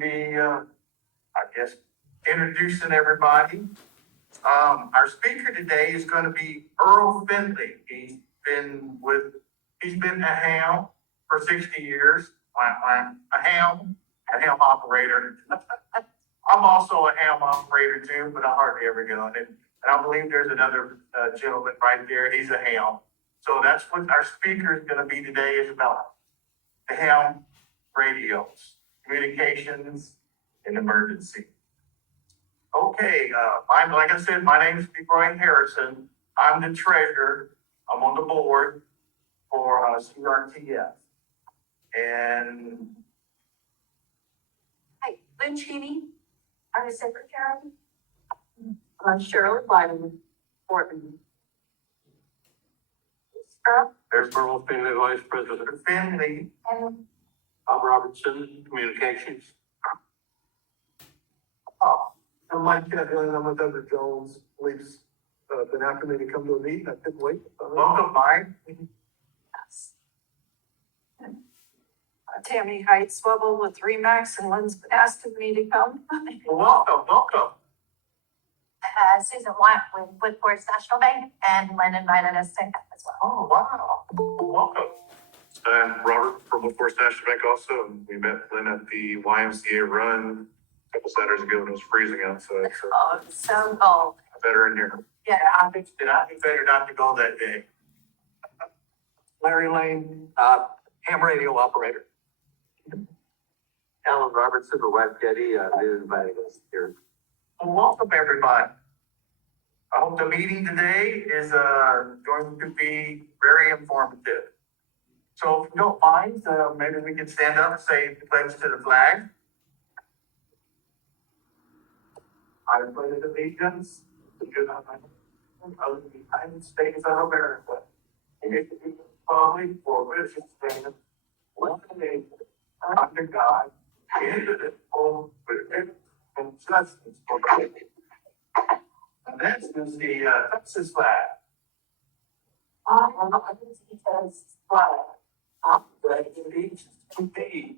I guess, introducing everybody. Our speaker today is going to be Earl Findley. He's been at HAAM for 60 years. I'm a HAAM operator. I'm also a HAAM operator too, but I hardly ever go. And I believe there's another gentleman right there. He's a HAAM. So that's what our speaker is going to be today, is about the HAAM Radios, communications in emergency. Okay, like I said, my name is Roy Harrison. I'm the treasurer. I'm on the board for CRTF. And Hi, Lynn Cheney, I'm the secretary. I'm Shirley Lyman, Portland. Earl. There's Earl Findley, Vice President. Finley, And Bob Robertson, Communications. I'm Mike Catlin, I'm with Edward Jones, police, been asking me to come to a meeting, I couldn't wait. welcome, Mike. Tammy Heights Swubble with Remax, and Lynn's asked me to come. Welcome. Susan White with Woodforest National Bank, and Lynn invited us to come as well. Oh, wow. Welcome. I'm Robert from Woodforest National Bank also, and we met Lynn at the YMCA run a couple Saturdays ago when it was freezing outside, so Oh, it's so cold. a veteran here. Yeah. I think I'd be better not to go that day. Larry Lane, HAAM Radio operator. Alan Robertson, or Web Getty, they invited us here. Well, welcome, everybody. I hope the meeting today is going to be very informative. So if you don't mind, maybe we can stand up and say the pledge to the flag. I pledge allegiance to the flag of the United States of America, and to the republic for which it stands, one nation, under God, indivisible, with liberty and justice for all. And that's the Texas flag. Flag. Pledge allegiance to thee,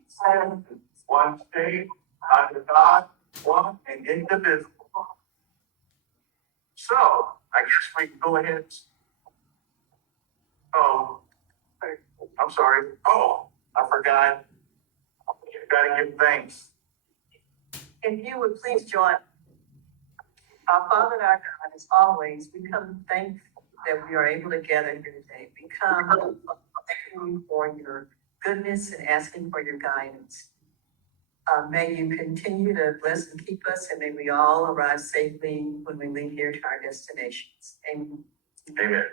one state, under God, one and indivisible. So, I guess we can go ahead. Oh, I'm sorry. Oh, I forgot. You gotta give thanks. If you would please join. Our Father and our God, as always, we come thankful that we are able to gather here today. We come thanking you for your goodness and asking for your guidance. May you continue to bless and keep us, and may we all arrive safely when we leave here to our destinations. Amen. Amen.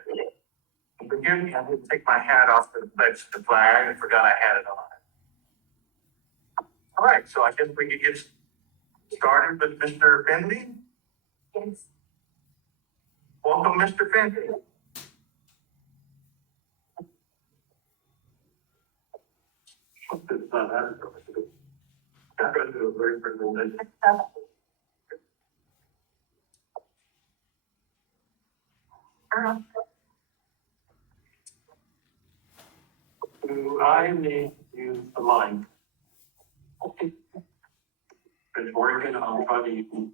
Forgive me, I didn't take my hat off to the pledge to the flag. I forgot I had it on. All right, so I guess we could get started with Mr. Findley. Yes. Welcome, Mr. Findley. It's not that. I'm going to do a very presentation. Earl. Do I need to use the mic? It's working, I'll try to use it.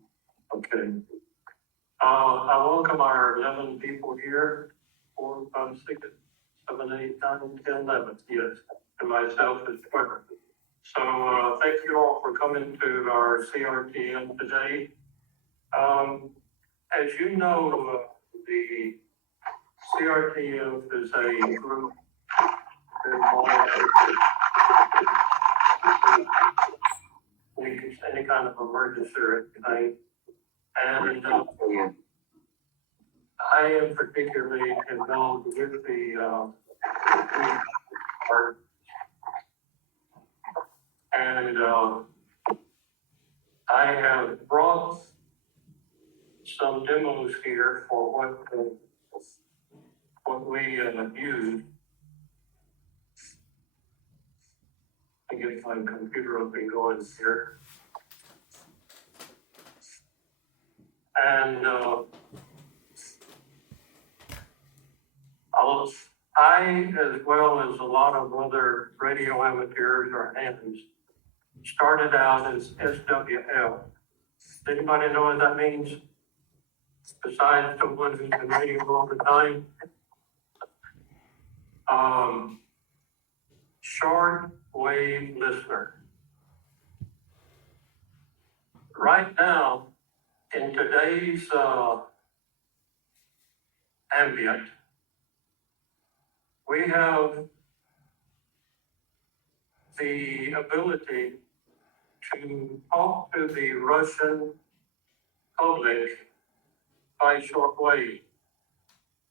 Okay. I welcome our 11 people here, 4, 5, 6, 7, 8, 9, 10, 11, yes, and myself as chairman. So, thank you all for coming to our CRTM today. As you know, the CRTF is a group involved in any kind of emergency or anything. And I am particularly involved with the part. And I have brought some demos here for what we use. I get my computer up and going here. And I, as well as a lot of other radio amateurs or hands, started out as SWL. Does anybody know what that means? Besides someone who's been radio all the time? Short wave listener. Right now, in today's, ambient, we have the ability to talk to the Russian public by shortwave.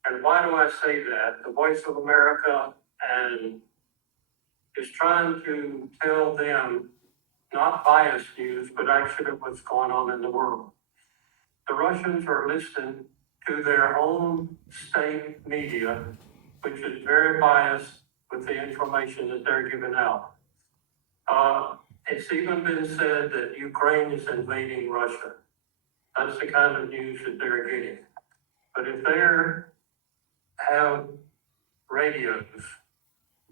And why do I say that? The Voice of America and is trying to tell them not biased news, but actually what's going on in the world. The Russians are listening to their own state media, which is very biased with the information that they're giving out. It's even been said that Ukraine is invading Russia. That's the kind of news that they're getting. But if they have radios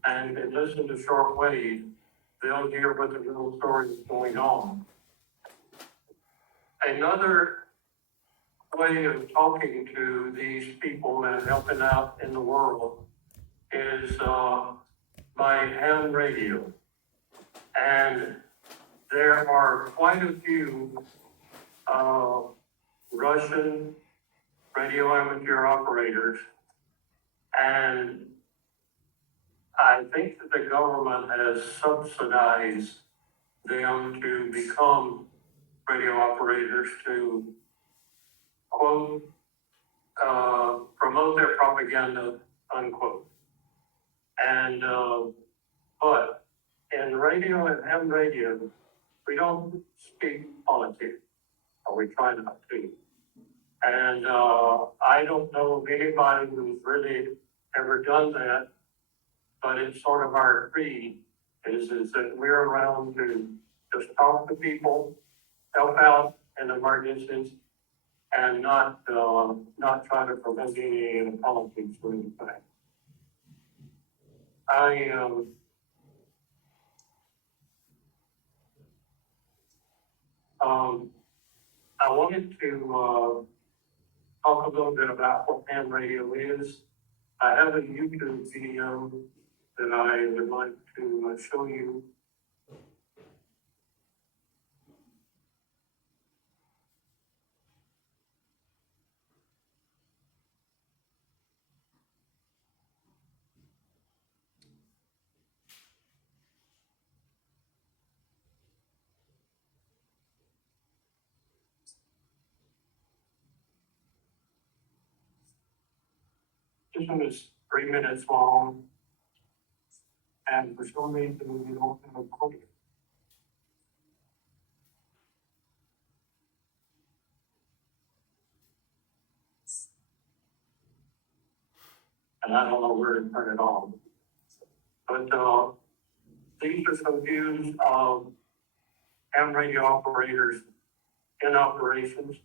and they listen to shortwave, they'll hear what the real story is going on. Another way of talking to these people and helping out in the world is by HAAM Radio. And there are quite a few Russian radio amateur operators, and I think that the government has subsidized them to become radio operators to, quote, promote their propaganda, unquote. And, but in radio and HAAM radio, we don't speak politics, or we try not to. And I don't know of anybody who's really ever done that, but it's sort of our creed, is that we're around to just talk to people, help out in emergencies, and not try to promote any politics or anything. I wanted to talk a little bit about what HAAM Radio is. I have a YouTube video that I would like to show you. This one is 3 minutes long, and for some reason we don't have a quote. And I don't know where to turn it on. But these are some views of HAAM radio operators in operations,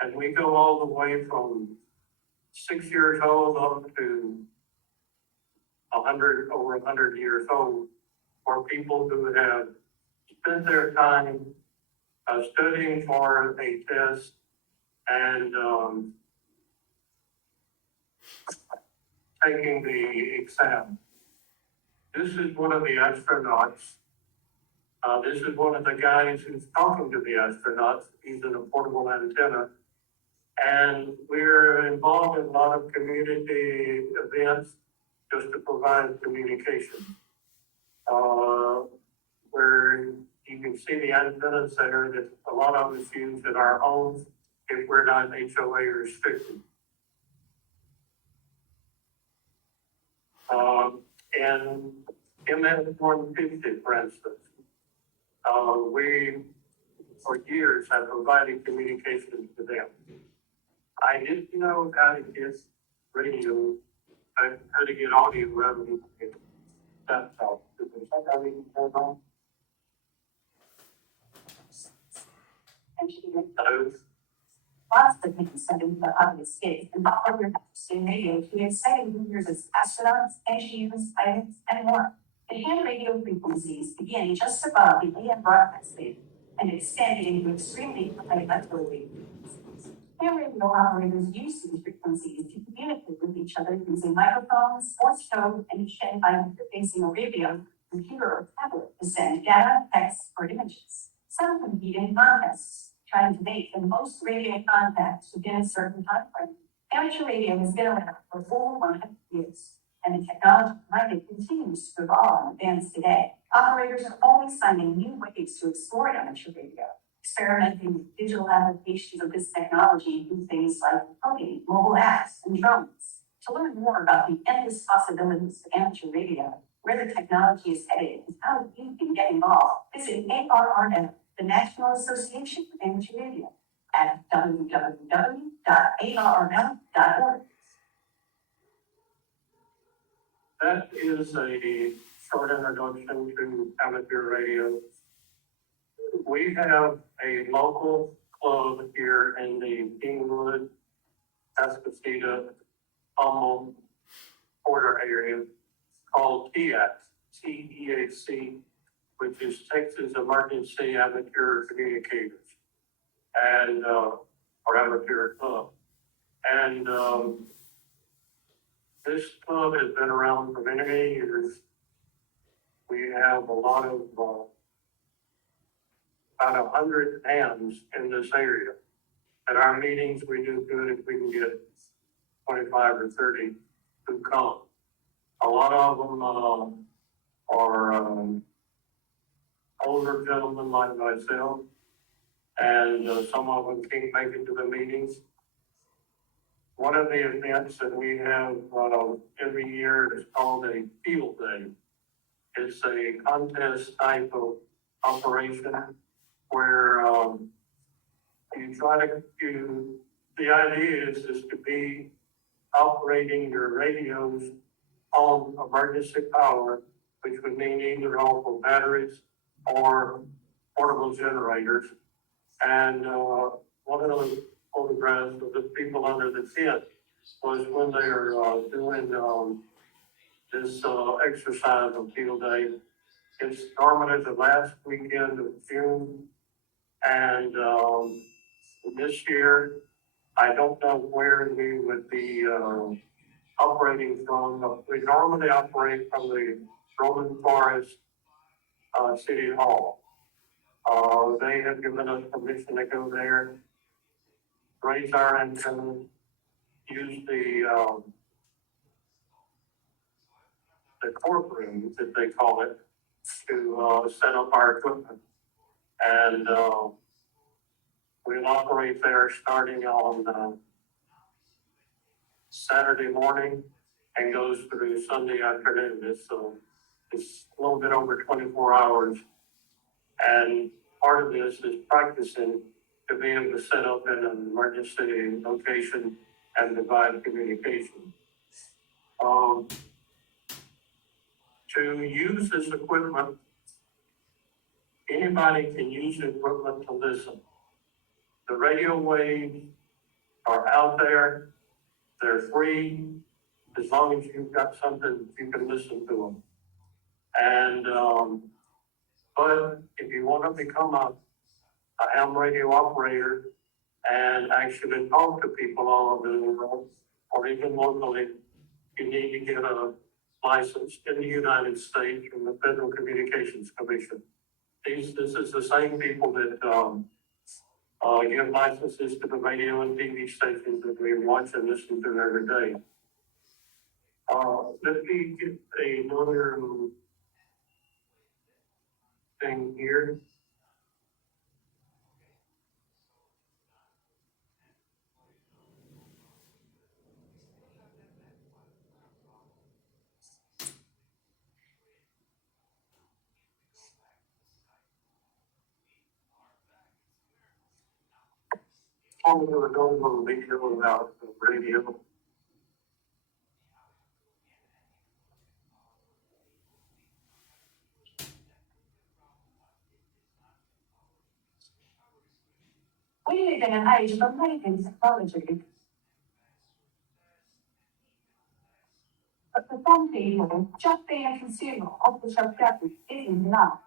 and we go all the way from 6 years old up to 100, over 100 years old, for people who have spent their time studying for a test and taking the exam. This is one of the astronauts. This is one of the guys who's talking to the astronauts. He's in a portable antenna. And we're involved in a lot of community events just to provide communication. Where you can see the antennas there that a lot of us use in our homes if we're not HOA restricted. And MS-150, for instance, we, for years, have provided communication to them. I didn't know how to get radio, how to get audio revenue. That's all. Is there something I need to turn on? Hello? Lots of things that in the obvious case, and not other student radio, we have saying years as astronauts, engineers, science, and more. The HAAM radio frequencies begin just above the AM broadcast band and extend into extremely high metro frequencies. HAAM radio operators use these frequencies to communicate with each other using microphones, Morse code, and each by interfacing a radio, computer, or tablet to send data, text, or images. Some compete in contests, trying to make the most radio contacts within a certain time frame. Amateur radio has been around for over 100 years, and the technology behind it continues to evolve and advance today. Operators are always finding new ways to explore amateur radio, experimenting with digital applications of this technology through things like coding, mobile apps, and drones. To learn more about the endless possibilities of amateur radio, where the technology is headed, and how you can get involved, visit ARRF, the National Association of Amateur Radio, at www.arrf.org. That is a short introduction to amateur radio. We have a local club here in the Kingwood, Atascocita, Humboldt, Porter area called TEAC, TEAC, which is Texas Emergency Amateur Communicators and, or amateur club. And, this club has been around for many, many years. We have a lot of, about 100 hams in this area. At our meetings, we do good if we can get 25 or 30 who come. A lot of them, are, older gentlemen like myself, and some of them can't make it to the meetings. One of the events that we have every year is called a field day. It's a contest type of operation where you try to the idea is to be operating your radios on emergency power, which would mean either off of batteries or portable generators. And one of the photographs of the people under the tent was when they are doing this exercise on field day. It's normally the last weekend of June, and this year, I don't know where we would be operating from. We normally operate from the Roman Forest City Hall. They have given us permission to go there, raise our antennas, use the courtroom, that they call it, to set up our equipment. And we'll operate there starting on Saturday morning and goes through Sunday afternoon. It's a little bit over 24 hours. And part of this is practicing to be able to set up in an emergency location and provide communication. To use this equipment, anybody can use the equipment to listen. The radio waves are out there. They're free as long as you've got something you can listen to them. And, but if you want to become a HAAM radio operator and actually talk to people all over the world, or even locally, you need to get a license in the United States from the Federal Communications Commission. This is the same people that give licenses to the radio and TV stations that we watch and listen to every day. Let me get another thing here. I'm going to go a little video about the radio. We live in an age of amazing technology. But before some people, just being a consumer of the show graphic isn't enough.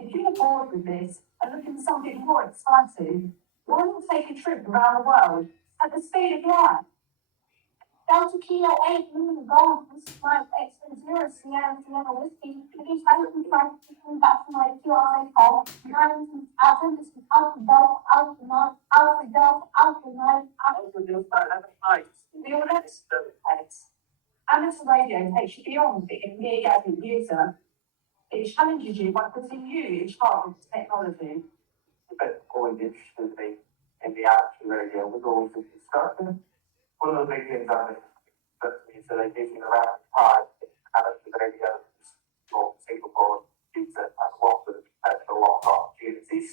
If you're bored with this and looking for something more exciting, why not take a trip around the world at the speed of light? Down to Kilo 8 million gold, this is my X0 Sierra Sierra whiskey. Please thank you for taking back to my QRA call. 19,000, this is out the belt, out the night, out the belt, out the night, out the The honest amateur radio takes you beyond being a mere gadget user. It challenges you by putting you in charge of technology. But always interested me in the amateur radio was always the discussion. One of the big things I think that means that they're using around the time amateur radio or single board user and what the potential lost opportunities.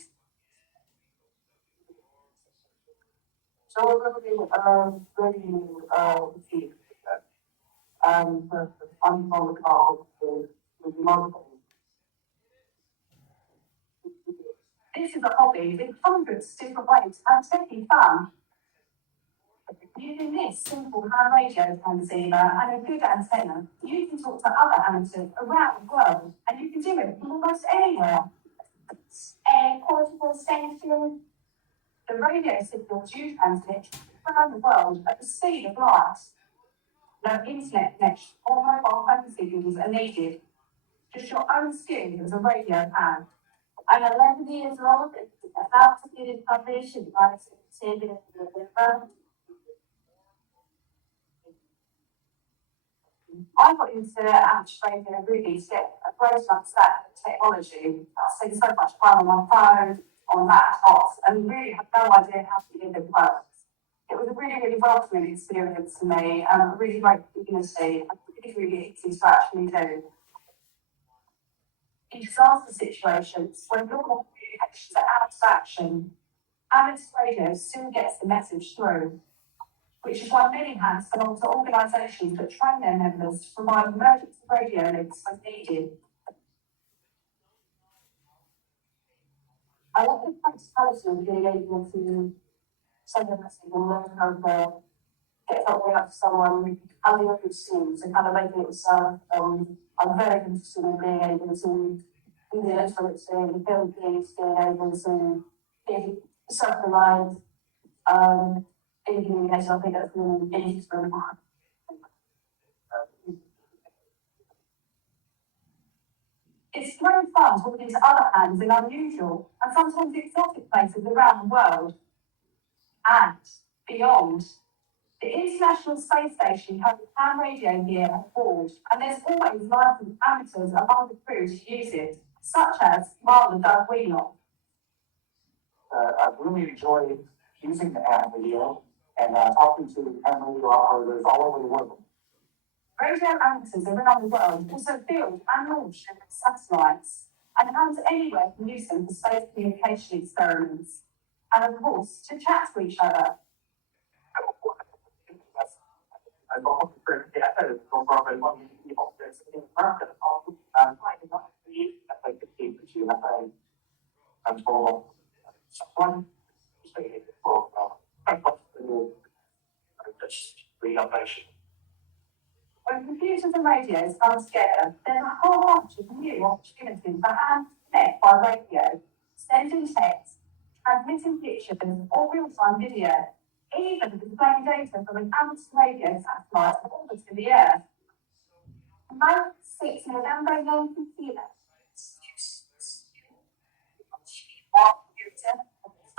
So we're going to be, ready, repeat. I'm on the call with multiple. This is a hobby with hundreds of different ways and taking fun. Using this simple HAAM radio transceiver and a good antenna, you can talk to other amateurs around the world, and you can do it from almost anywhere. a portable station. The radio signals you transmit around the world at the speed of light. No internet connection or mobile phone signals are needed. Just your own skill as a radio fan. I'm 11 years old and about to get published in Arts and in November. I got into amateur radio really to get a great understanding of technology. I spent so much time on my phone, on laptops, and really had no idea how to get it works. It was a really welcoming experience for me, and a really great community, and really easy to actually do. In disaster situations, when normal communications are out of action, amateur radio still gets the message through, which is why many HAAMs belong to organisations that train their members to provide emergency radio links when needed. I like the practicality of being able to send a message and learn how to get something up to someone, how they understand, and kind of making it sound. I'm very interested in being able to do the literacy, the film piece, being able to give self-reliant, in communication. I think that's really interesting. It's great fun talking to other HAAMs in unusual and sometimes exotic places around the world and beyond. The International Space Station has HAAM radio gear on board, and there's always licensed amateurs among the crew to use it, such as Marlon Doug Wheelock. I've really enjoyed using the HAAM radio and talking to HAAM radio operators all over the world. Radio amateurs around the world also build and launch their satellites, and HAAMs anywhere can use them for space communication experiments, and of course, to chat to each other. I've also heard that it's no problem when people there's in market I like to keep it to I'm told someone say for just realization. When computers and radios come together, there's a whole bunch of new opportunities for HAAMs to connect by radio, sending text, transmitting pictures, or real-time video, even displaying data from an amateur radio satellite in orbit in the Earth. March 6 November 1950.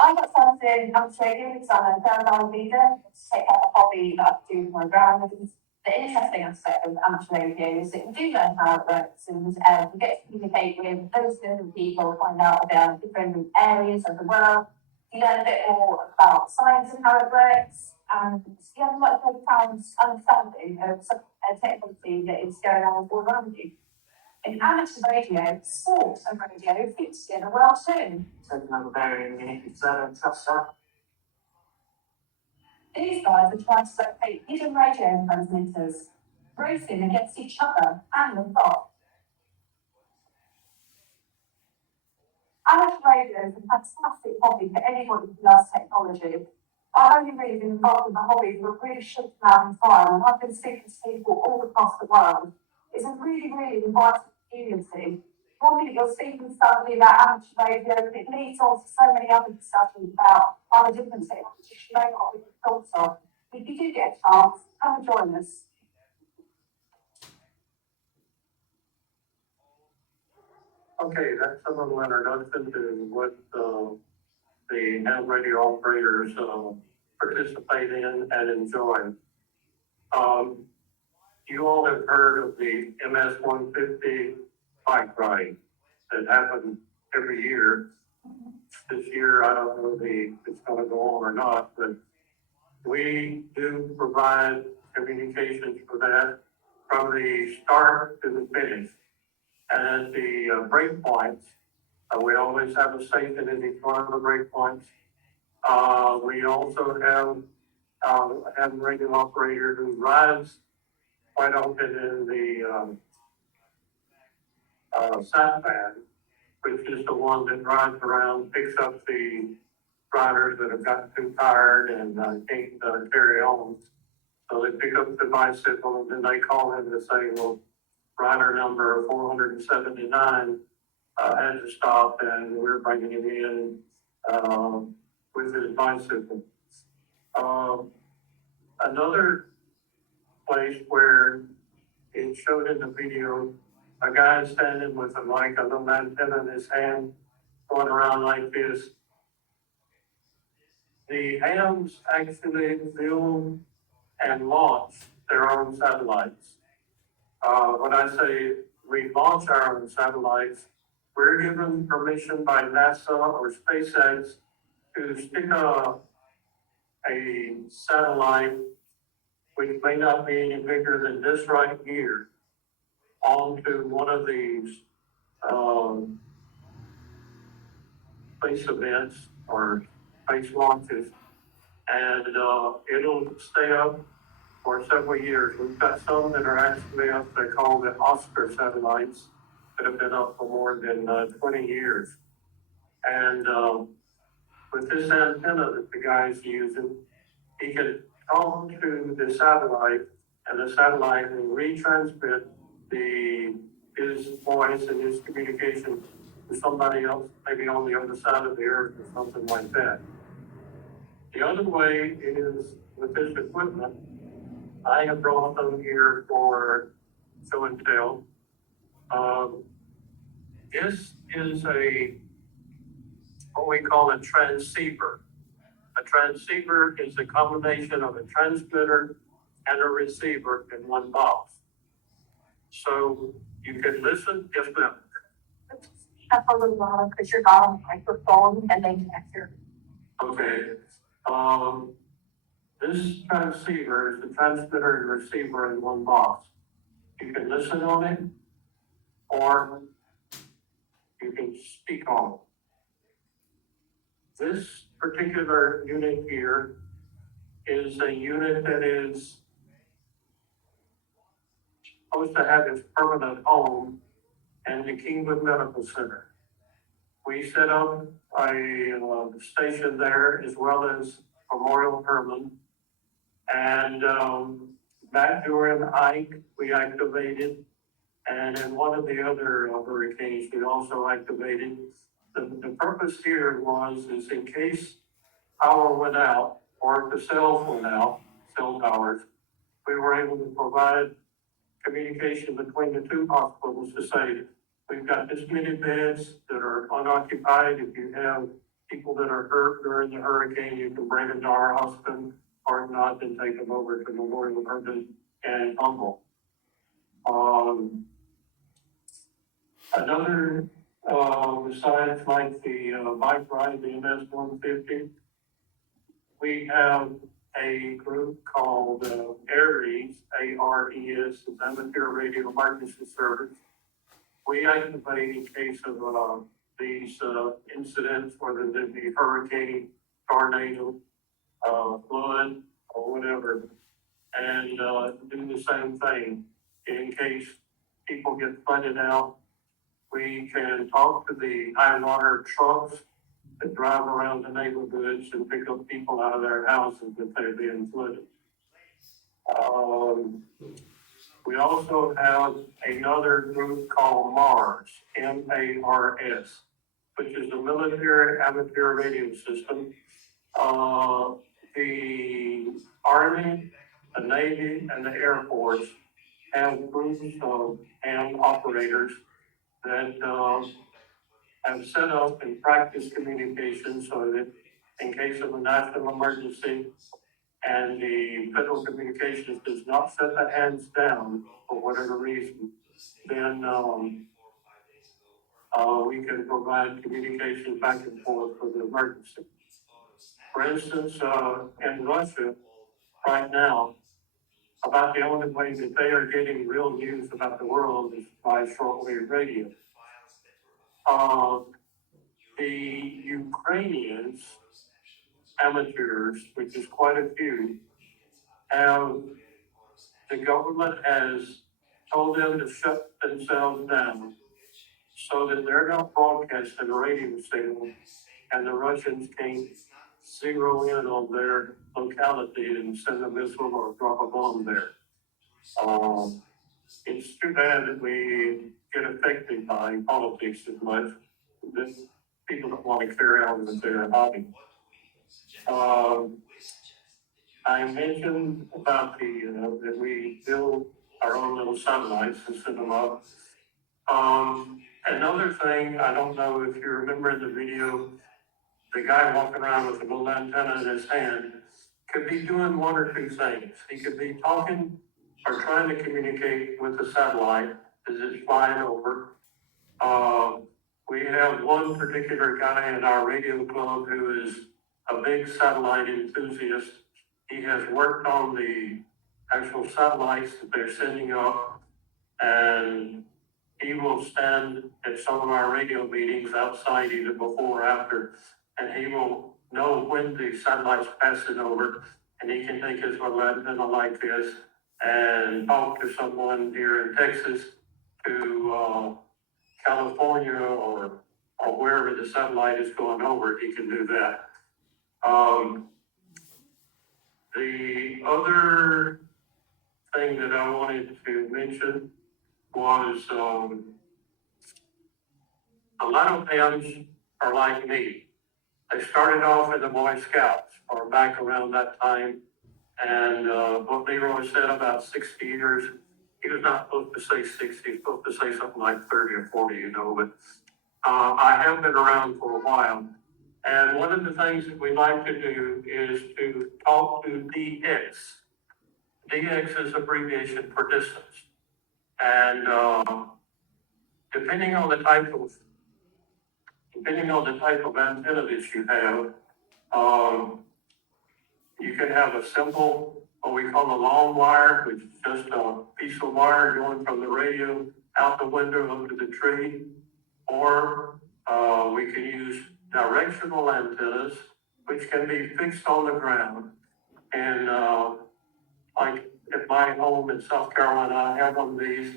I got started in amateur radio because I'm a third-round leader to take up a hobby that I do with my grandmothers. The interesting aspect of amateur radio is that you do learn how it works and you get to communicate with those different people, find out about different areas of the world. You learn a bit more about science and how it works, and you have a much more profound understanding of some technology that is going on all around you. In amateur radio, sport and radio fits together well too. Another very unique stuff. These guys are trying to locate hidden radio transmitters, racing against each other and the clock. Amateur radio is a fantastic hobby for anyone who loves technology. I've only really been involved in the hobby for a really short amount of time, and I've been speaking to people all across the world. It's a really, really inviting community. One minute you're speaking suddenly about amateur radio, and it leads on to so many other discussions about other different technologies you may not have thought of. If you do get a chance, come and join us. Okay, that's some of the introduction to what, the HAAM radio operators, participate in and enjoy. You all have heard of the MS-150 bike ride that happens every year. This year, I don't know if it's gonna go on or not, but we do provide communications for that from the start to the finish. And at the break points, we always have a station in each one of the break points. We also have a radio operator who rides quite often in the sat van, which is the one that rides around, picks up the riders that have gotten too tired and can't carry on. So they pick up the bicycle and then they call in to say, well, rider number 479 had to stop and we're bringing him in with his bicycle. Another place where it showed in the video, a guy standing with a mic, a little antenna in his hand, going around like this. The HAMs actually build and launch their own satellites. When I say we launch our own satellites, we're given permission by NASA or SpaceX to stick a satellite, which may not be any bigger than this right here, onto one of these space events or space launches, and it'll stay up for several years. We've got some that are actually up, they're called the Oscar satellites, that have been up for more than 20 years. And with this antenna that the guy's using, he can talk to the satellite, and the satellite will retransmit his voice and his communication to somebody else, maybe on the other side of the earth or something like that. The other way is with this equipment. I have brought them here for show and tell. This is what we call a transceiver. A transceiver is a combination of a transmitter and a receiver in one box. So you can listen, yes ma'am. Up a little while, because you're not on the microphone and they can't hear. Okay. This transceiver is the transmitter and receiver in one box. You can listen on it, or you can speak on it. This particular unit here is a unit that is supposed to have its permanent home in the Kingwood Medical Center. We set up a station there as well as Memorial Hermann. And back during Ike, we activated, and in one of the other hurricanes, we also activated. The purpose here is in case power went out or if the cells went out, cell towers, we were able to provide communication between the two hospitals to say, we've got this many beds that are unoccupied. If you have people that are hurt during the hurricane, you can bring them to our hospital, or if not, then take them over to Memorial Hermann and Humboldt. Another, besides like the bike ride, the MS-150, we have a group called ARES, A-R-E-S, Amateur Radio Emergency Service. We activate in case of these incidents, whether they be hurricane, tornado, flood, or whatever, and do the same thing. In case people get flooded out, we can talk to the high water trucks that drive around the neighborhoods and pick up people out of their houses if they're being flooded. We also have another group called MARS, M-A-R-S, which is the Military Amateur Radio System. The Army, the Navy, and the Air Force have groups of HAAM operators that have set up and practice communication so that in case of a national emergency and the Federal Communications does not set the hands down for whatever reason, then we can provide communication back and forth for the emergency. For instance, in Russia, right now, about the only way that they are getting real news about the world is by shortwave radio. The Ukrainians, amateurs, which is quite a few, the government has told them to shut themselves down so that they're not broadcasting a radio signal and the Russians can't zero in on their locality and send a missile or drop a bomb there. It's too bad that we get affected by politics as much that people don't want to carry on with their hobby. I mentioned about that we build our own little satellites and send them up. Another thing, I don't know if you remember in the video, the guy walking around with a little antenna in his hand could be doing one or two things. He could be talking or trying to communicate with the satellite as it's flying over. We have one particular guy in our radio club who is a big satellite enthusiast. He has worked on the actual satellites that they're sending up, and he will stand at some of our radio meetings outside either before or after, and he will know when the satellite's passing over, and he can take his little antenna like this and talk to someone here in Texas to California or wherever the satellite is going over. He can do that. The other thing that I wanted to mention was a lot of HAMs are like me. They started off in the Boy Scouts or back around that time. And what Leroy said about 60 years, he was not supposed to say 60, he was supposed to say something like 30 or 40, but I have been around for a while. And one of the things that we like to do is to talk to DX. DX is abbreviation for distance. And depending on the type of antenna that you have, you can have a simple, what we call a long wire, which is just a piece of wire going from the radio out the window up to the tree, or we can use directional antennas, which can be fixed on the ground. And like at my home in South Carolina, I have one of these.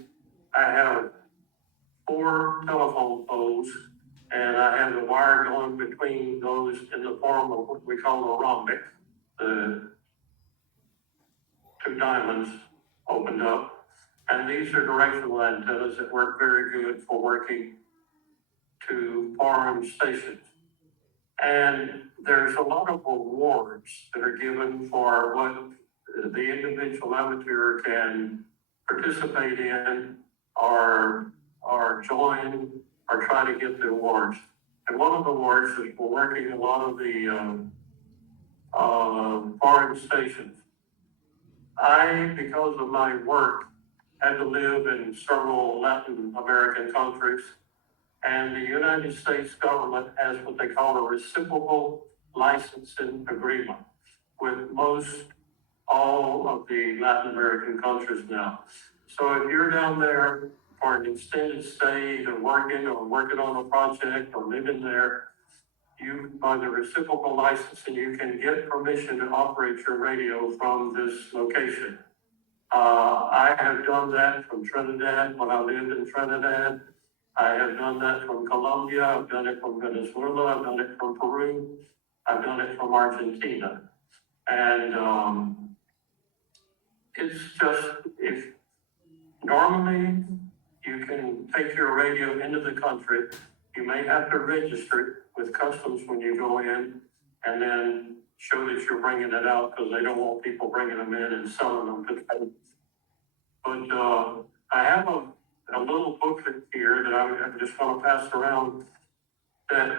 I have 4 telephone poles, and I have the wire going between those in the form of what we call a rhombic. The 2 diamonds opened up, and these are directional antennas that work very good for working to foreign stations. And there's a lot of awards that are given for what the individual amateur can participate in or join or try to get the awards. And one of the awards is for working a lot of the foreign stations. I, because of my work, had to live in several Latin American countries, and the United States government has what they call a reciprocal licensing agreement with most all of the Latin American countries now. So if you're down there for an extended stay, either working on a project or living there, you, by the reciprocal licensing, you can get permission to operate your radio from this location. I have done that from Trinidad when I lived in Trinidad. I have done that from Colombia. I've done it from Venezuela. I've done it from Peru. radio. I've done it from Argentina. And, it's just, if normally you can take your radio into the country, you may have to register it with customs when you go in and then show that you're bringing it out because they don't want people bringing them in and selling them to them. But, I have a little booklet here that I'm just gonna pass around that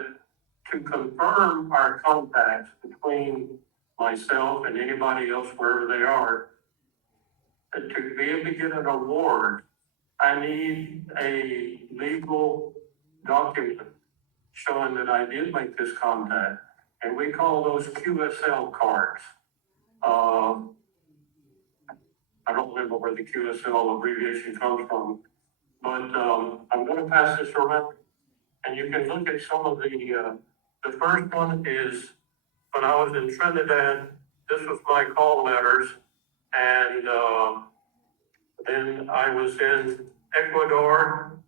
to confirm our contacts between myself and anybody else wherever they are, and to be able to get an award, I need a legal document showing that I did make this contact, and we call those QSL cards. I don't remember where the QSL abbreviation comes from, but I'm going to pass this around, and you can look at some of the first one is when I was in Trinidad. This was my call letters, and then I was in Ecuador.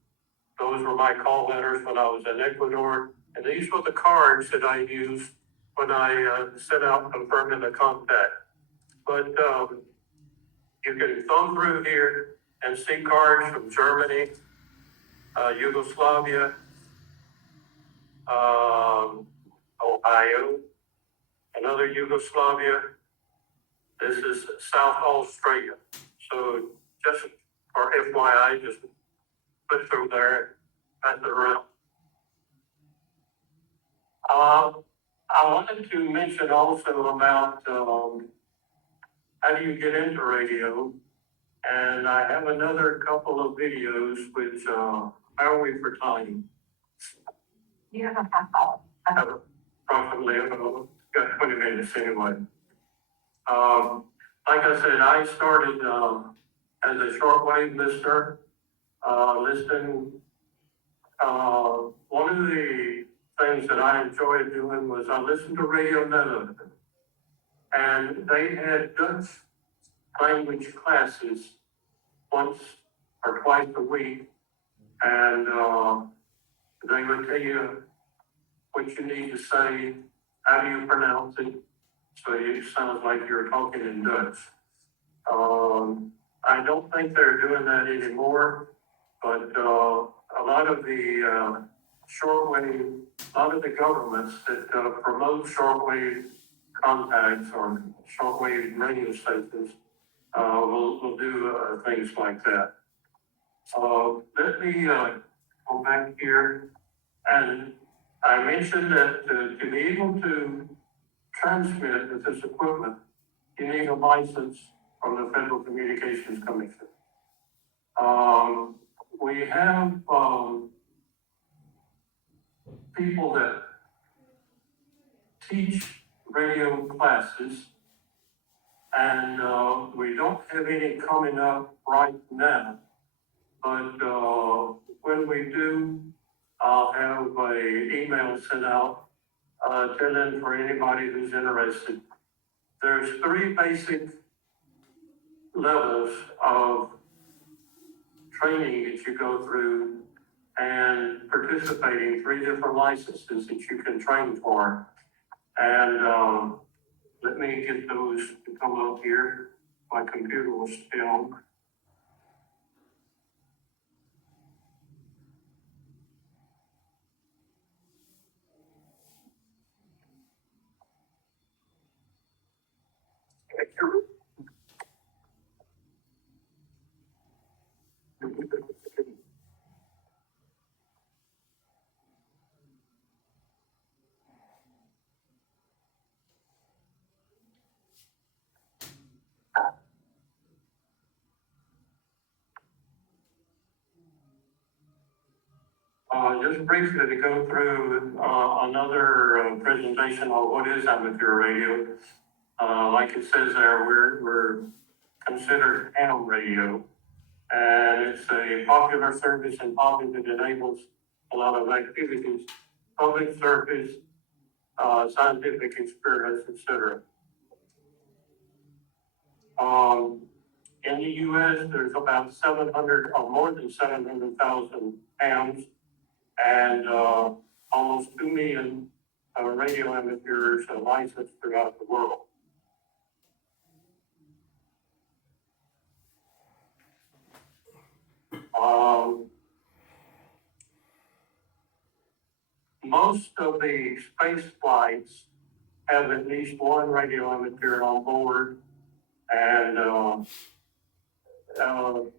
Those were my call letters when I was in Ecuador, and these were the cards that I used when I sent out confirming the contact. But you can thumb through here and see cards from Germany, Yugoslavia, Ohio, another Yugoslavia. This is South Australia. So just for FYI, just put through there, pass it around. I wanted to mention also about how do you get into radio? And I have another couple of videos which, how are we for time? You have a half hour. I have approximately, got 20 minutes anyway. Like I said, I started as a shortwave listener, listening. One of the things that I enjoyed doing was I listened to Radio Netherlands, and they had Dutch language classes once or twice a week, and they would tell you what you need to say, how do you pronounce it, so it sounds like you're talking in Dutch. I don't think they're doing that anymore, but a lot of the shortwave, a lot of the governments that promote shortwave contacts or shortwave radio stations will do things like that. Let me go back here, and I mentioned that to be able to transmit with this equipment, you need a license from the Federal Communications Commission. We have people that teach radio classes, and we don't have any coming up right now, but when we do, I'll have an email sent out telling for anybody who's interested. There's 3 basic levels of training that you go through and participating, 3 different licenses that you can train for. And let me get those to come up here. My computer will still. Just briefly to go through another presentation on what is amateur radio. Like it says there, we're considered HAAM Radio, and it's a popular service and hobby that enables a lot of activities, public service, scientific experience, etc. In the U.S., there's about 700 or more than 700,000 hams, and almost 2 million radio amateurs licensed throughout the world. Most of the space flights have at least one radio amateur on board, and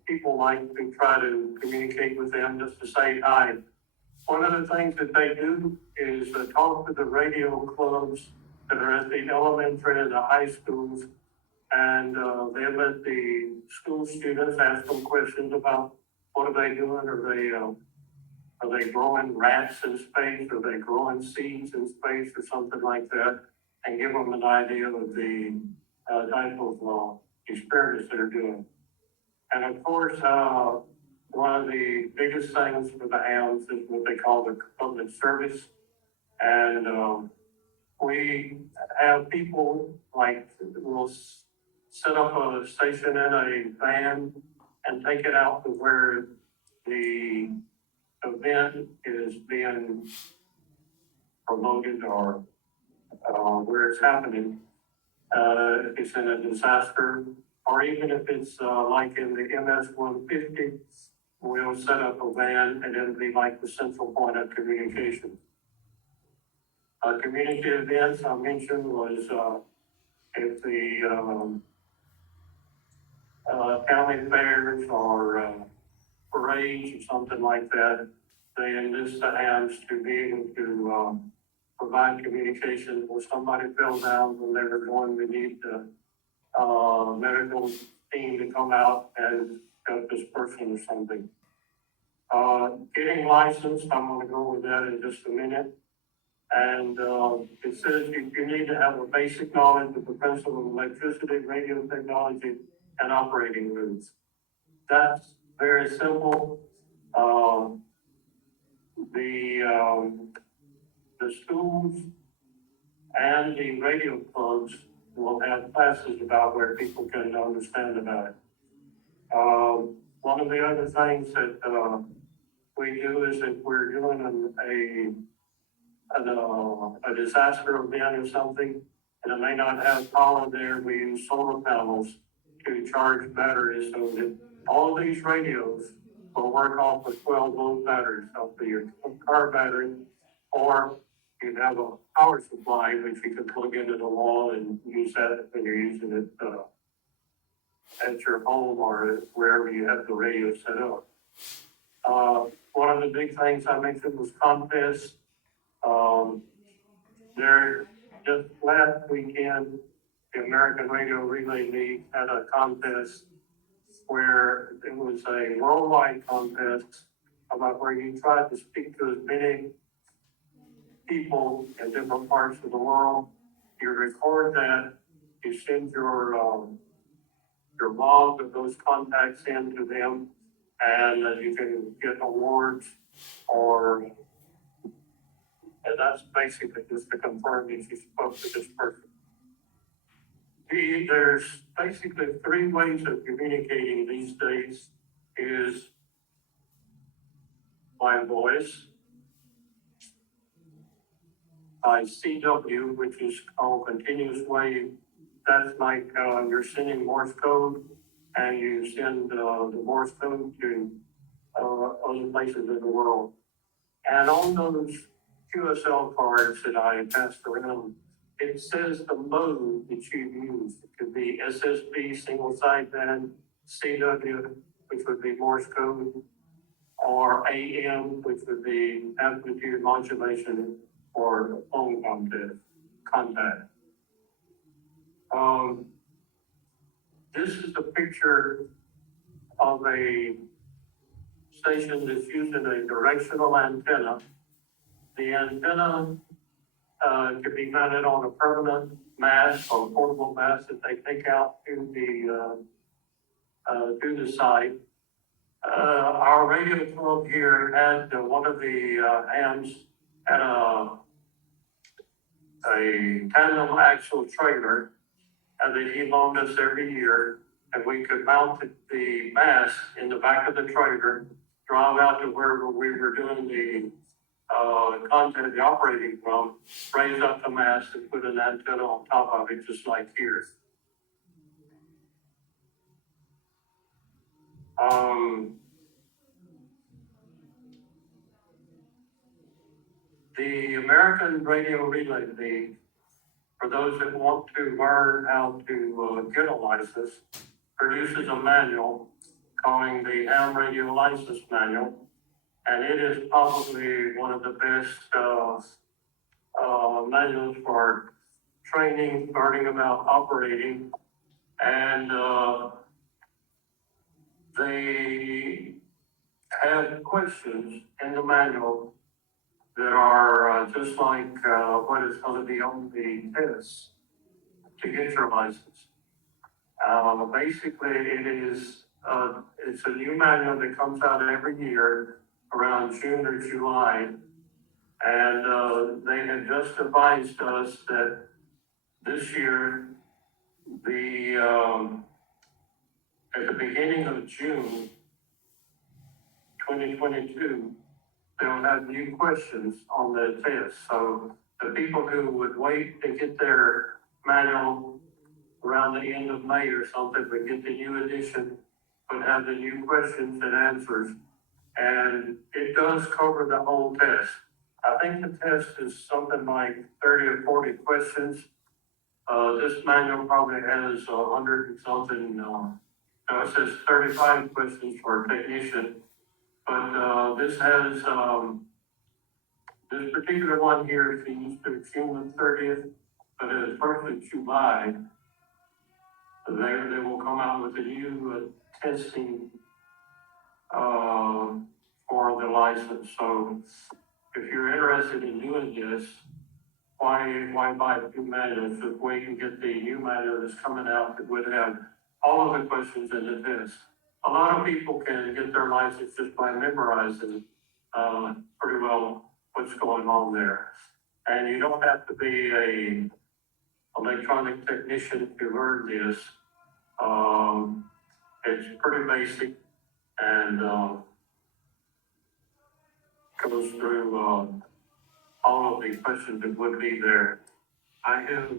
people like to try to communicate with them just to say hi. One of the things that they do is talk to the radio clubs that are at the elementary and the high schools, and they let the school students ask them questions about what are they doing, are they growing rats in space, are they growing seeds in space or something like that, and give them an idea of the type of experiments they're doing. And of course, one of the biggest things for the HAAMs is what they call the public service. And we have people like will set up a station in a van and take it out to where the event is being promoted or where it's happening. If it's in a disaster, or even if it's like in the MS-150, we'll set up a van and it'll be like the central point of communication. Community events I mentioned was if the county fairs or parades or something like that, they enlist the HAAMs to be able to provide communication. If somebody fell down when they were going, we need the medical team to come out and help this person or something. Getting licensed, I'm going to go over that in just a minute. And it says you need to have a basic knowledge of the principle of electricity, radio technology, and operating rules. That's very simple. The schools and the radio clubs will have classes about where people can understand about it. One of the other things that we do is if we're doing a disaster event or something, and it may not have power there, we use solar panels to charge batteries so that all of these radios will work off of 12-volt batteries, off of your car battery, or you have a power supply which you can plug into the wall and use that when you're using it at your home or wherever you have the radio set up. One of the big things I mentioned was contests. There, just last weekend, the American Radio Relay League had a contest where it was a worldwide contest about where you tried to speak to as many people in different parts of the world. You record that, you send your log of those contacts in to them, and you can get awards or. And that's basically just to confirm that you spoke to this person. There's basically three ways of communicating these days: is by voice, by CW, which is called continuous wave. That's like you're sending Morse code, and you send the Morse code to other places in the world. And on those Qsl cards that I passed around, it says the mode that you use. It could be SSB, single sideband, CW, which would be Morse code, or AM, which would be amplitude modulation or phone contact. This is the picture of a station that's using a directional antenna. The antenna can be mounted on a permanent mast or portable mast that they take out to the site. Our radio club here had one of the HAAMs had a tandem axle trailer, and that he loaned us every year, and we could mount the mast in the back of the trailer, drive out to wherever we were doing the contact the operating from, raise up the mast and put an antenna on top of it, just like here. The American Radio Relay League, for those that want to learn how to get a license, produces a manual calling the HAAM Radio License Manual, and it is probably one of the best manuals for training, learning about operating, and they have questions in the manual that are just like what is going to be on the test to get your license. Basically, it's a new manual that comes out every year around June or July, and they had just advised us that this year, at the beginning of June 2022, they'll have new questions on the test. So the people who would wait to get their manual around the end of May or something, would get the new edition, would have the new questions and answers. And it does cover the whole test. I think the test is something like 30 or 40 questions. This manual probably has 100 and something, no, it says 35 questions for a technician. But this has, this particular one here is used to June 30th, but as first of July, they will come out with a new testing for the license. So if you're interested in doing this, why buy two manuals? Just wait and get the new manual that's coming out that would have all of the questions in the test. A lot of people can get their license just by memorizing pretty well what's going on there. And you don't have to be a electronic technician to learn this. It's pretty basic and goes through all of the questions that would be there. I have,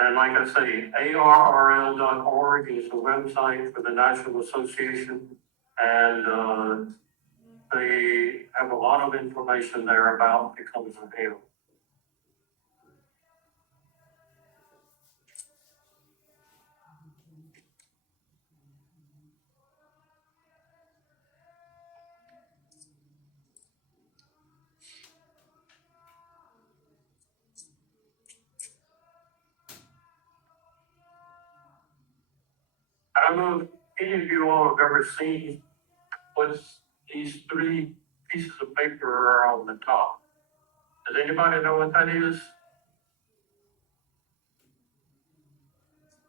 and like I say, arrl.org is the website for the National Association, and they have a lot of information there about it comes from HAAM. I don't know if any of you all have ever seen what's these three pieces of paper are on the top. Does anybody know what that is?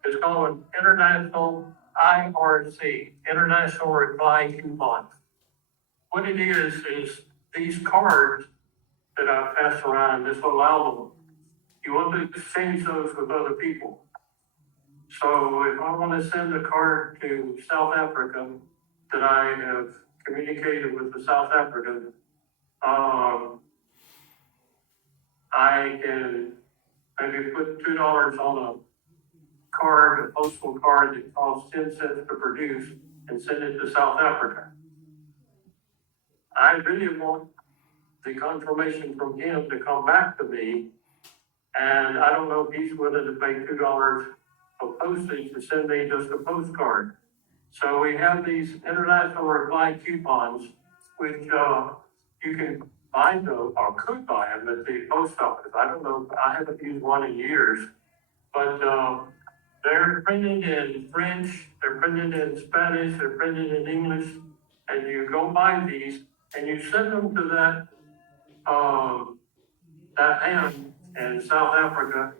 It's called International IRC, International Reply Coupon. What it is these cards that I pass around, this little album, you want to exchange those with other people. So if I want to send a card to South Africa that I have communicated with the South African, I can maybe put $2 on a card, a postal card that costs 10 cents to produce, and send it to South Africa. I really want the confirmation from him to come back to me, and I don't know if he's willing to pay $2 of postage to send me just a postcard. So we have these international reply coupons, which you can buy those, or could buy them at the post office. I don't know, I haven't used one in years, but they're printed in French, they're printed in Spanish, they're printed in English, and you go buy these and you send them to that HAAM in South Africa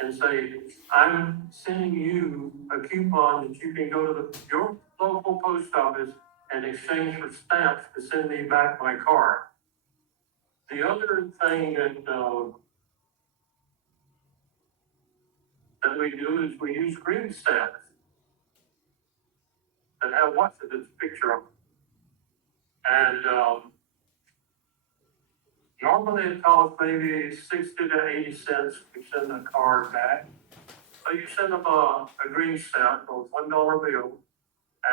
and say, I'm sending you a coupon that you can go to your local post office and exchange for stamps to send me back my card. The other thing that we do is we use green stamps that have what's in this picture of. And, normally it costs maybe 60 to 80 cents to send a card back. So you send them a green stamp or $1 bill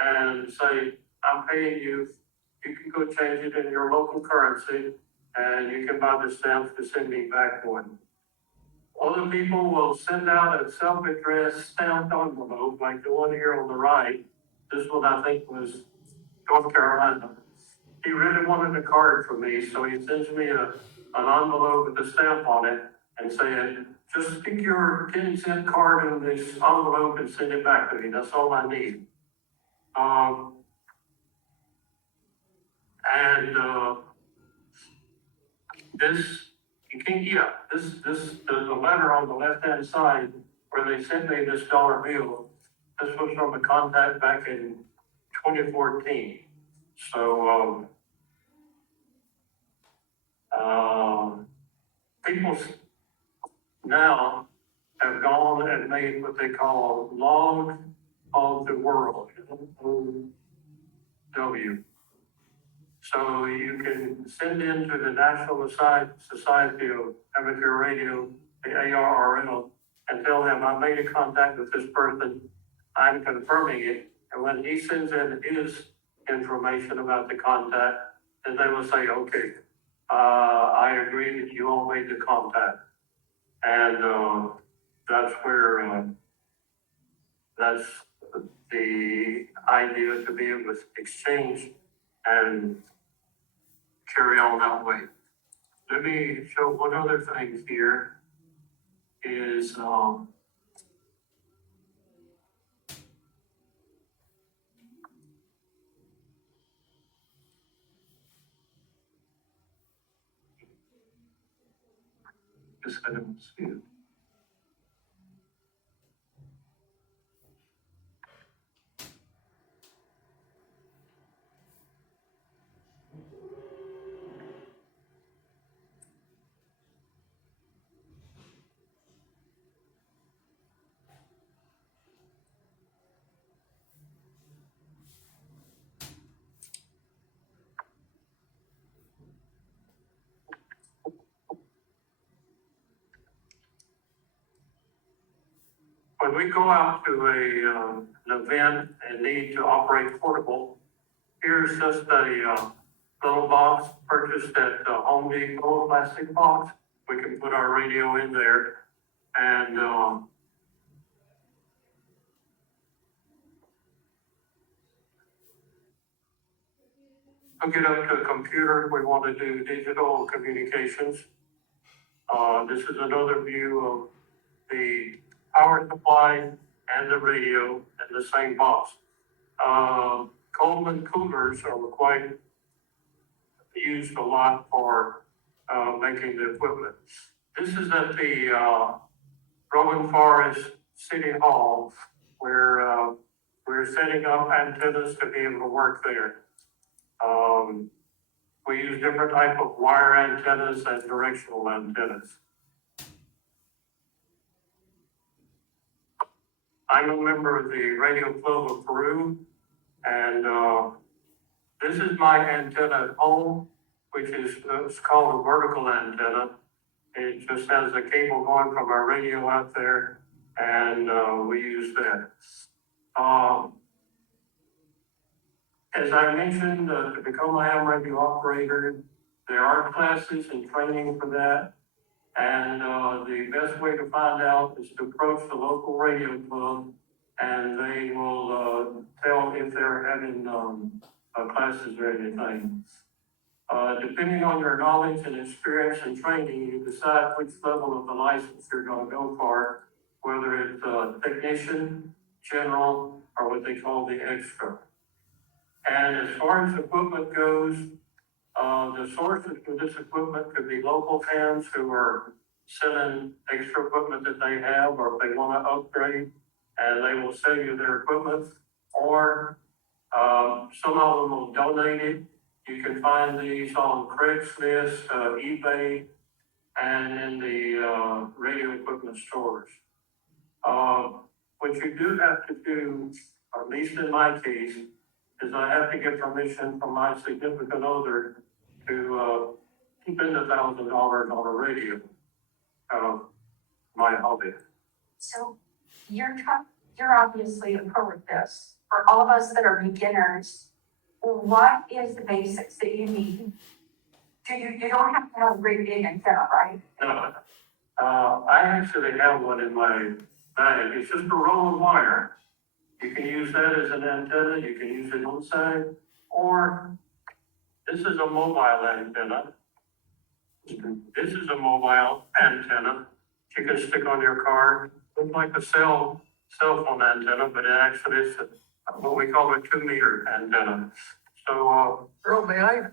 and say, I'm paying you. You can go change it in your local currency and you can buy the stamps to send me back one. Other people will send out a self-addressed stamped envelope like the one here on the right. This one I think was North Carolina. He really wanted a card from me, so he sends me an envelope with a stamp on it and saying, just stick your 10-cent card in this envelope and send it back to me. That's all I need. There's a letter on the left-hand side where they sent me this dollar bill. This was from a contact back in 2014. So, people now have gone and made what they call log of the world, LOW. So you can send into the National Society of Amateur Radio, the ARRL, and tell them I made a contact with this person, I'm confirming it, and when he sends in his information about the contact, then they will say, okay, I agree that you all made the contact. And that's where, that's the idea, to be able to exchange and carry on that way. Let me show one other thing here is, just I don't see it. When we go out to an event and need to operate portable, here's just a little box purchased at Home Depot, a plastic box. We can put our radio in there and hook it up to a computer if we want to do digital communications. This is another view of the power supply and the radio in the same box. Coleman coolers are quite used a lot for making the equipment. This is at the Roman Forest City Hall where we're setting up antennas to be able to work there. We use different type of wire antennas and directional antennas. I'm a member of the Radio Club of Peru, and this is my antenna at home, which is it's called a vertical antenna. It just has a cable going from our radio out there, and we use that. As I mentioned, to become a HAAM radio operator, there are classes and training for that. And the best way to find out is to approach the local radio club, and they will tell if they're having classes or anything. Depending on your knowledge and experience and training, you decide which level of the license you're going to go for, whether it's technician, general, or what they call the extra. And as far as equipment goes, the sources for this equipment could be local fans who are selling extra equipment that they have, or if they want to upgrade, and they will sell you their equipment, or some of them will donate it. You can find these on Craigslist, eBay, and in the radio equipment stores. What you do have to do, or at least in my case, is I have to get permission from my significant other to, keep in $1,000 on a radio. My hobby. So you're obviously a pro with this. For all of us that are beginners, what is the basics that you need? You don't have to have a great big antenna, right? No, I actually have one in my bag. It's just a roll of wire. You can use that as an antenna. You can use it outside, or this is a mobile antenna. This is a mobile antenna. You can stick on your car. It's like a cell phone antenna, but it actually is what we call a 2-meter antenna. So, Earl, may I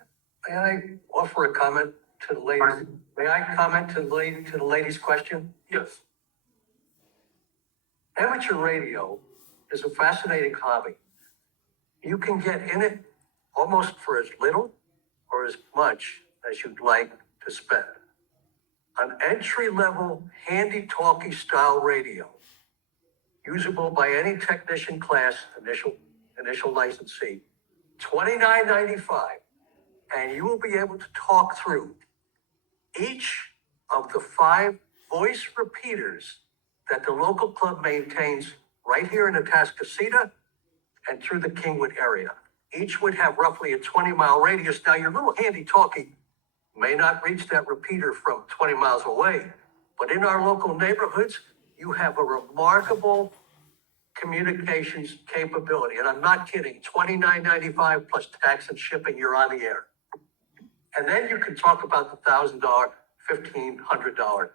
offer a comment to the ladies? Pardon? May I comment to the lady's question? yes, Amateur radio is a fascinating hobby. You can get in it almost for as little or as much as you'd like to spend. An entry-level handy-talkie style radio, usable by any technician class, initial licensee, $29.95, and you will be able to talk through each of the 5 voice repeaters that the local club maintains right here in Atascocita and through the Kingwood area. Each would have roughly a 20-mile radius. Now, your little handy-talkie may not reach that repeater from 20 miles away, but in our local neighborhoods, you have a remarkable communications capability. And I'm not kidding, $29.95 plus tax and shipping, you're on the air. And then you can talk about the $1,000, $1,500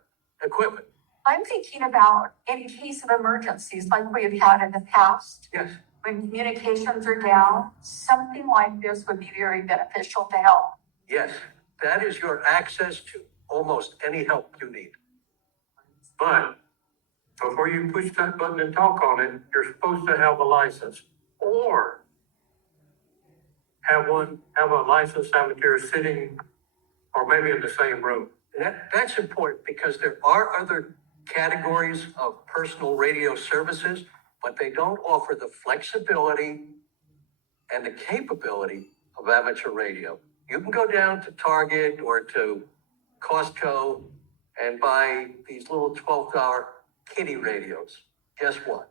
equipment. I'm thinking about in case of emergencies like we've had in the past, Yes, when communications are down, something like this would be very beneficial to help. yes, that is your access to almost any help you need. but before you push that button and talk on it, you're supposed to have a license, or have a licensed amateur sitting, or maybe in the same room. That's important because there are other categories of personal radio services, but they don't offer the flexibility and the capability of amateur radio. You can go down to Target or to Costco and buy these little $12 kitty radios. Guess what?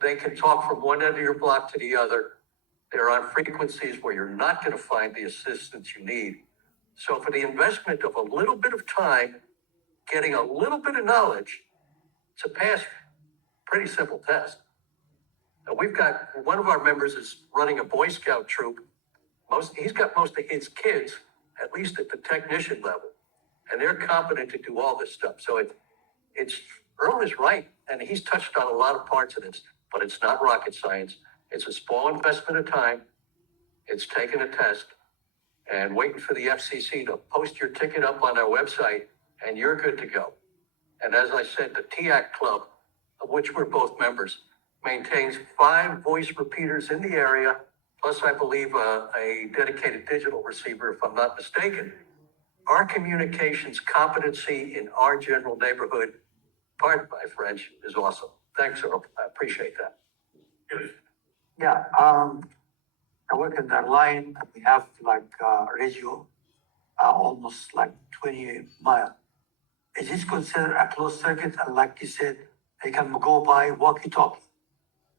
They can talk from one end of your block to the other. They're on frequencies where you're not going to find the assistance you need. So for the investment of a little bit of time, getting a little bit of knowledge, it's a pretty simple test. Now we've got, one of our members is running a Boy Scout troop. He's got most of his kids, at least at the technician level, and they're competent to do all this stuff. So it's Earl is right, and he's touched on a lot of parts of this, but it's not rocket science. It's a small investment of time. It's taking a test and waiting for the FCC to post your ticket up on their website, and you're good to go. And as I said, the TIAC Club, of which we're both members, maintains 5 voice repeaters in the area, plus I believe a dedicated digital receiver, if I'm not mistaken. Our communications competency in our general neighborhood, pardon my French, is awesome. Thanks, Earl. I appreciate that. Yes. Yeah, I work in that line. We have like radio, almost like 20 mile. Is this considered a closed circuit? And like you said, they can go by walkie-talkie.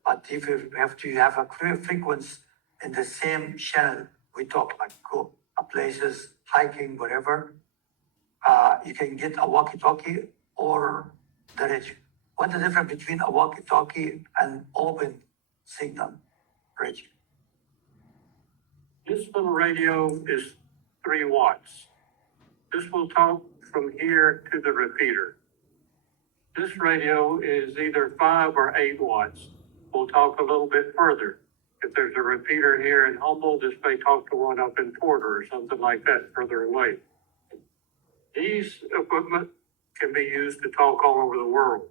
But if you have to have a clear frequency in the same channel, we talk like go places, hiking, whatever, you can get a walkie-talkie or the radio. What's the difference between a walkie-talkie and open signal radio? This little radio is 3 watts. This will talk from here to the repeater. This radio is either 5 or 8 watts. We'll talk a little bit further. If there's a repeater here in Humboldt, this may talk to one up in Porter or something like that further away. These equipment can be used to talk all over the world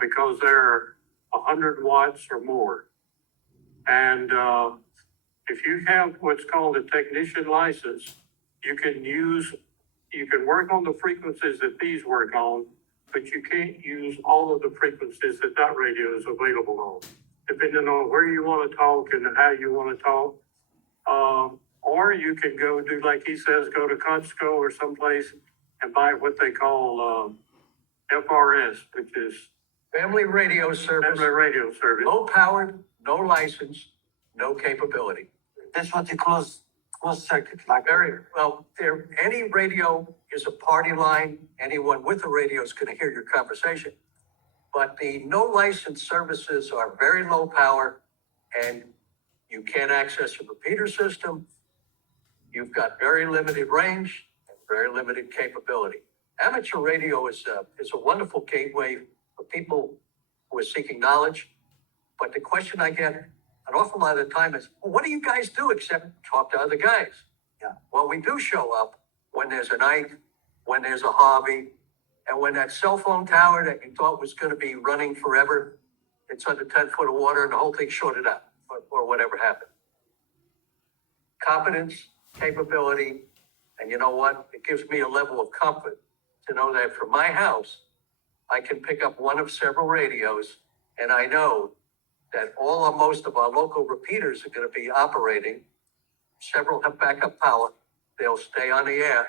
because they're 100 watts or more. And if you have what's called a technician license, you can work on the frequencies that these work on, but you can't use all of the frequencies that radio is available on. depending on where you want to talk and how you want to talk. Or you can go do, like he says, go to Qsl or someplace and buy what they call, FRS, which is Family radio service, Family Radio Service. low powered, no license, no capability. That's what they close circuit, like. Very, well, there, any radio is a party line. Anyone with a radio is gonna hear your conversation. But the no license services are very low power and you can't access a repeater system. You've got very limited range and very limited capability. Amateur radio is a wonderful gateway for people who are seeking knowledge. But the question I get an awful lot of the time is, well, what do you guys do except talk to other guys? Yeah. Well, we do show up when there's a night, when there's a hobby, and when that cell phone tower that you thought was gonna be running forever, it's under 10 foot of water and the whole thing shorted out, or whatever happened. Competence, capability, and you know what? It gives me a level of comfort to know that from my house, I can pick up one of several radios, and I know that all or most of our local repeaters are gonna be operating. Several have backup power, they'll stay on the air,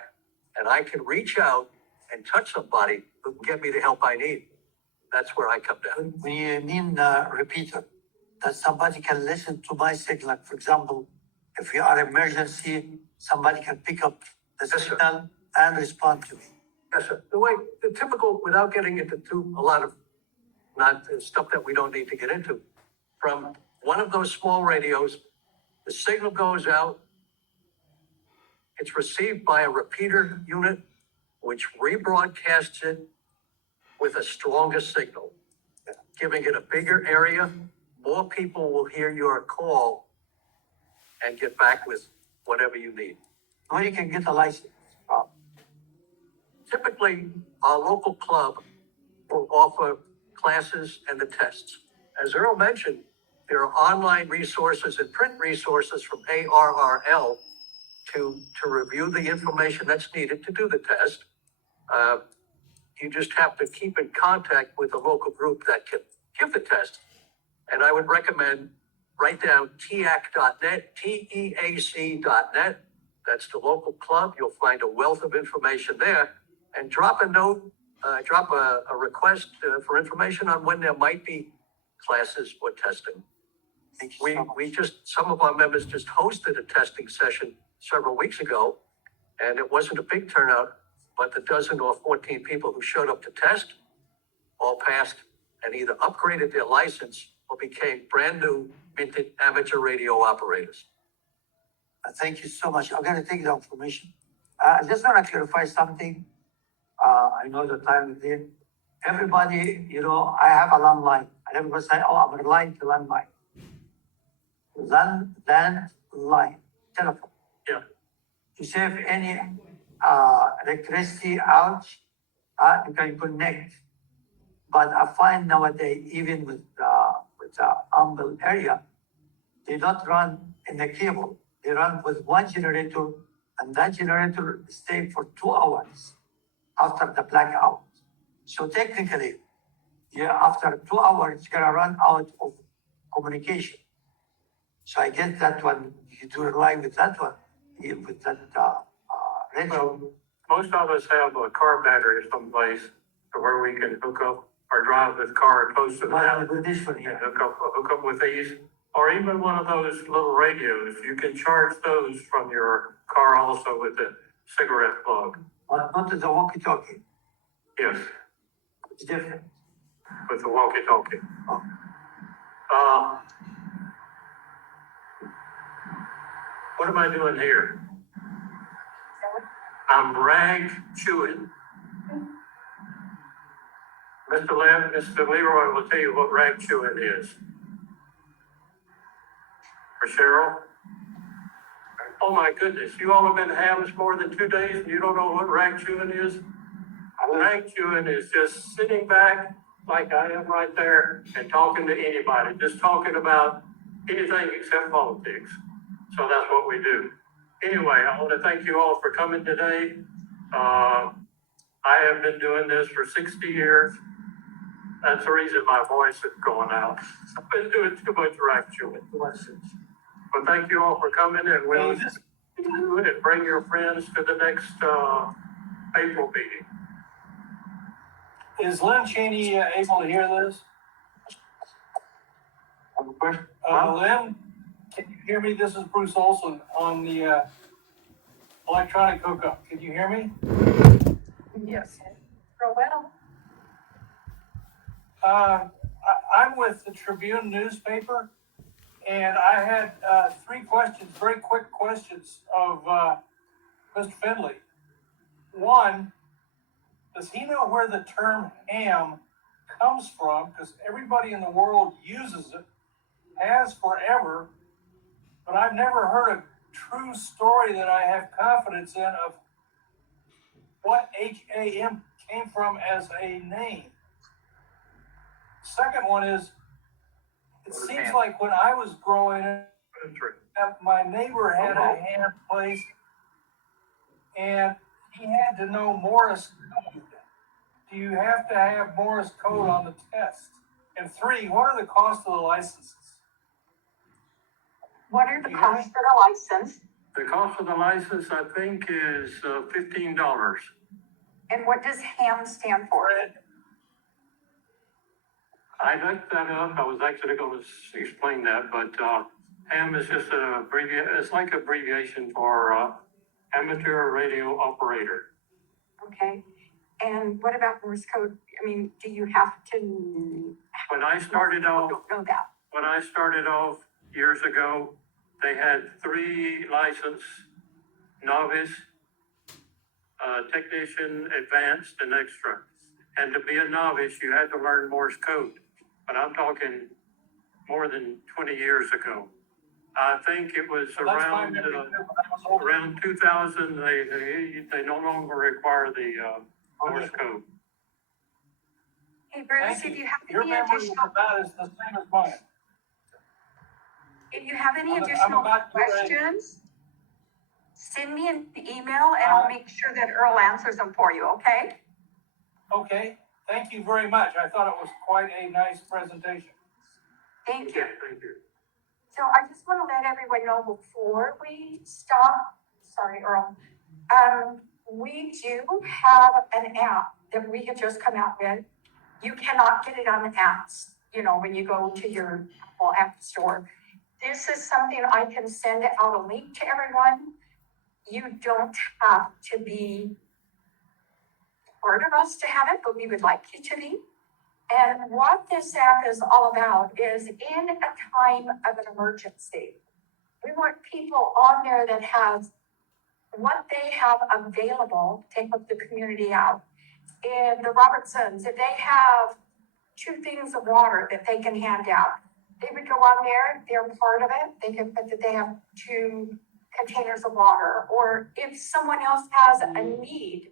and I can reach out and touch somebody who can get me the help I need. That's where I come down. When you mean repeater, that somebody can listen to my signal, like for example, if you are emergency, somebody can pick up the Yes, sir. signal and respond to me. Yes, sir. The typical, without getting into a lot of not stuff that we don't need to get into, from one of those small radios, the signal goes out, it's received by a repeater unit, which rebroadcasts it with a stronger signal, giving it a bigger area. More people will hear your call and get back with whatever you need. Or you can get a license. Typically, our local club will offer classes and the tests. As Earl mentioned, there are online resources and print resources from ARRL to review the information that's needed to do the test. You just have to keep in contact with a local group that can give the test. And I would recommend write down TEAC.net, TEAC.net. That's the local club. You'll find a wealth of information there. And drop a note, drop a request for information on when there might be classes or testing. Thank you so much. Some of our members just hosted a testing session several weeks ago, and it wasn't a big turnout, but the dozen or 14 people who showed up to test all passed and either upgraded their license or became brand new minted amateur radio operators. Thank you so much. I'm gonna take the information. I just wanna clarify something. I know the time is in. Everybody, I have a landline, and everybody say, oh, I'm relying to landline. Landline, telephone. Yeah. To save any, electricity outage, you can connect. But I find nowadays, even with the humble area, they don't run in the cable. They run with one generator, and that generator stay for 2 hours after the blackout. So technically, after 2 hours, you're gonna run out of communication. So I get that one. You do rely with that one, with that radio. Well, most of us have a car battery someplace to where we can hook up or drive this car close to the house. With this one And here. hook up with these, or even one of those little radios. You can charge those from your car also with a cigarette plug. But not the walkie-talkie. Yes, It's different. with the walkie-talkie. Oh. What am I doing here? I'm rag chewing. Mr. Leroy will tell you what rag chewing is. For Cheryl? Oh my goodness, you all have been HAMs more than 2 days and you don't know what rag chewing is? Rag chewing is just sitting back like I am right there and talking to anybody, just talking about anything except politics. So that's what we do. Anyway, I want to thank you all for coming today. I have been doing this for 60 years. That's the reason my voice is going out. I've been doing too much actually. Lessons. But thank you all for coming and we'll do it and bring your friends to the next, April meeting. Is Lynn Cheney able to hear this? Lynn, can you hear me? This is Bruce Olson on the electronic hookup. Can you hear me? Yes. Real well. I'm with the Tribune newspaper, and I had 3 questions, very quick questions of Mr. Findley. One, does he know where the term ham comes from? Because everybody in the world uses it, has forever, but I've never heard a true story that I have confidence in of what HAM came from as a name. Second one is, it seems like when I was growing up, my neighbor had a ham place, and he had to know Morse code. Do you have to have Morse code on the test? And 3, what are the costs of the licenses? What are the costs for the license? The cost of the license, I think, is $15. And what does HAM stand for? I looked that up. I was actually going to explain that, but HAM is just it's like abbreviation for amateur radio operator. Okay. And what about Morse code? I mean, do you have to? When I started off, Don't know that. when I started off years ago, they had 3 license: novice, technician, advanced, and extra. And to be a novice, you had to learn Morse code. But I'm talking more than 20 years ago. I think it was around 2000. They no longer require the Morse code. Hey, Bruce, if you have Your any memory additional, of that is the same as mine. if you have any I'm additional about to be ready. questions, send me an email and I'll make sure that Earl answers them for you, okay? Okay, thank you very much. I thought it was quite a nice presentation. Thank you. Thank you. So I just want to let everyone know before we stop, sorry, Earl, we do have an app that we have just come out with. You cannot get it on the apps, when you go to your Apple App Store. This is something I can send out a link to everyone. You don't have to be part of us to have it, but we would like you to be. And what this app is all about is in a time of an emergency, we want people on there that have what they have available to help the community out. In the Robertsons, if they have 2 things of water that they can hand out, they would go on there, they're part of it, they can put that they have 2 containers of water. Or if someone else has a need,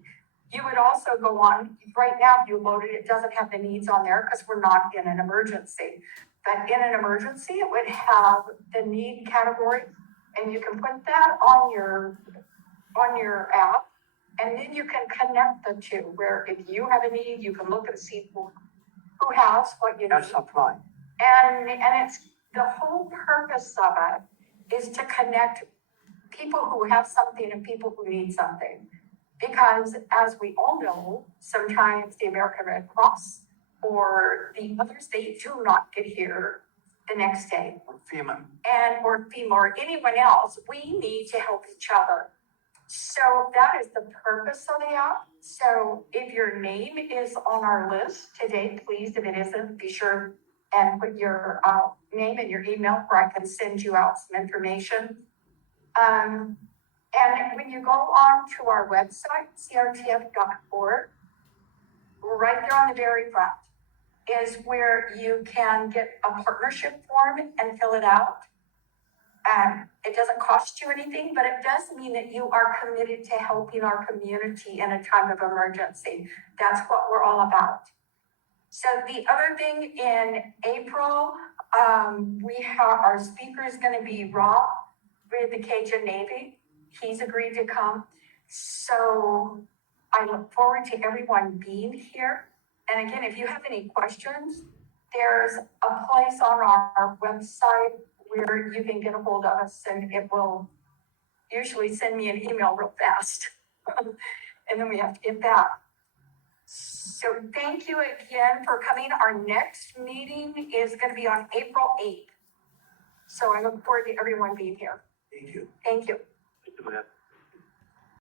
you would also go on. Right now, if you load it, it doesn't have the needs on there because we're not in an emergency. But in an emergency, it would have the need category, and you can put that on your app, and then you can connect the 2. Where if you have a need, you can look and see who has what you need. That's supply. And it's the whole purpose of it is to connect people who have something and people who need something. Because as we all know, sometimes the American Red Cross or the others, they do not get here the next day. Or FEMA. Or FEMA or anyone else, we need to help each other. So that is the purpose of the app. So if your name is on our list today, please, if it isn't, be sure and put your name and your email where I can send you out some information. And when you go on to our website, crtf.org, right there on the very front is where you can get a partnership form and fill it out. It doesn't cost you anything, but it does mean that you are committed to helping our community in a time of emergency. That's what we're all about. So the other thing in April, we have our speaker is going to be Rob with the Cajun Navy. He's agreed to come. So I look forward to everyone being here And again, if you have any questions, there's a place on our website where you can get a hold of us, and it will usually send me an email real fast. And then we have to get back. So thank you again for coming. Our next meeting is gonna be on April 8th. So I look forward to everyone being here. Thank you. Thank you. Thank you, Matt.